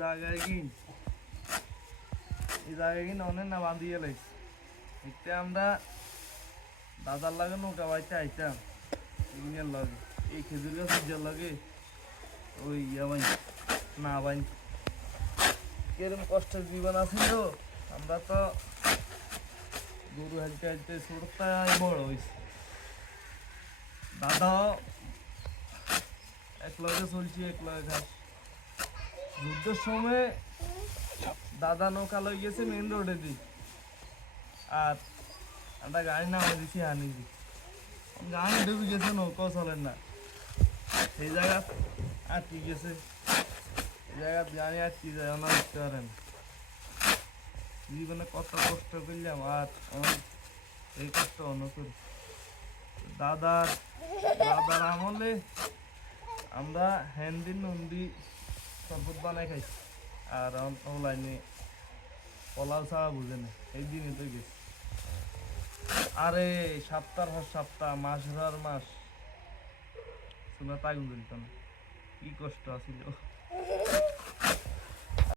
জায়গায় কিন অনেক না বাঁধিয়ে লাইছি এতে আমরা দাদার লাগে নৌকা বাইতে আইতাম ইঞ্জের লাগে এই খেজুর গাছের লাগে ওই ইয়াবাই না বাই কিরম কষ্টের জীবন আছে তো আমরা তো গরু হালতে হালতে ছোটটাই বড় হয়েছে দাদা এক লগে চলছি এক লগে ঘাস যুদ্ধের সময় দাদা নৌকা লই গেছে মেন রোডে দি আর একটা গাড়ি নামে দিছি হানি দি গাড়ি ডুবে গেছে নৌকা চলে না সেই জায়গা আটকে গেছে এই জায়গা জানি আটকে যায় না বুঝতে পারেন জীবনে কত কষ্ট করলাম আর এই কষ্ট অন্য করি দাদার আমলে আমরা হ্যান্ডি নন্দি শরবত বানাই খাইছি আর অনলাইনে পোলাও ছাড়া বুঝে না এই দিনে তো গেছি আরে সপ্তাহ সপ্তাহ মাস হর মাস শোনা তাই বুঝতাম কি কষ্ট আছিল